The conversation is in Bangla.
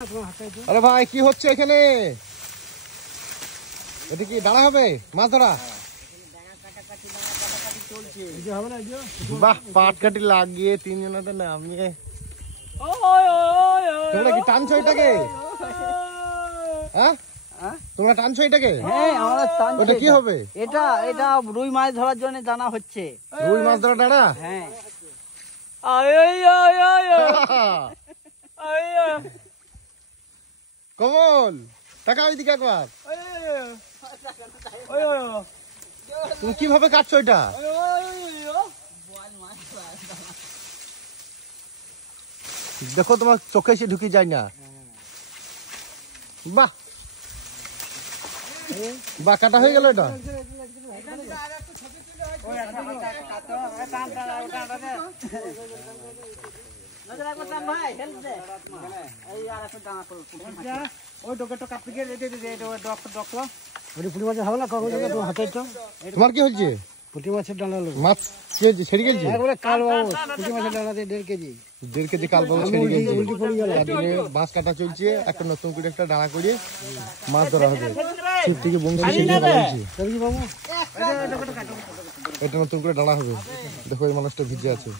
আরে ভাই কি হচ্ছে এখানে? এটা কি ডালা হবে মাছ ধরা? বাহ, পাট কাটি লাগিয়ে তিনজনে নামিয়ে তোমরা কি টানছো এটাকে? হ্যাঁ তোমরা টানছো এটাকে? হ্যাঁ আমরা টানছি। ওটা কি হবে? এটা এটা রুই মাছ ধরার জন্য টানা হচ্ছে। রুই মাছ ধরা ডালা? হ্যাঁ। কমল টাকা ওইদিকে একবার। তুমি কিভাবে কাটছো এটা? দেখো তোমার চোখে এসে ঢুকে যায় না। বাহ বাহ, কাটা হয়ে গেল এটা। তোমার কি হচ্ছে? পুঁটি মাছের ডালা মাছ কি হয়েছে? ছেড়ে গেছে? কাল পুঁটি মাছের ডালা দিয়ে 1.5 কেজি। 1.5 কেজি কাল বাবু ছেড়ে গেছে। মাছ কাটা চলছে, একটা নতুন করে একটা ডানা করে মাছ ধরা হবে। ছিপ থেকে বংশী এটা নতুন করে ডালা হবে। দেখো এই মানুষটা ভিজে আছে।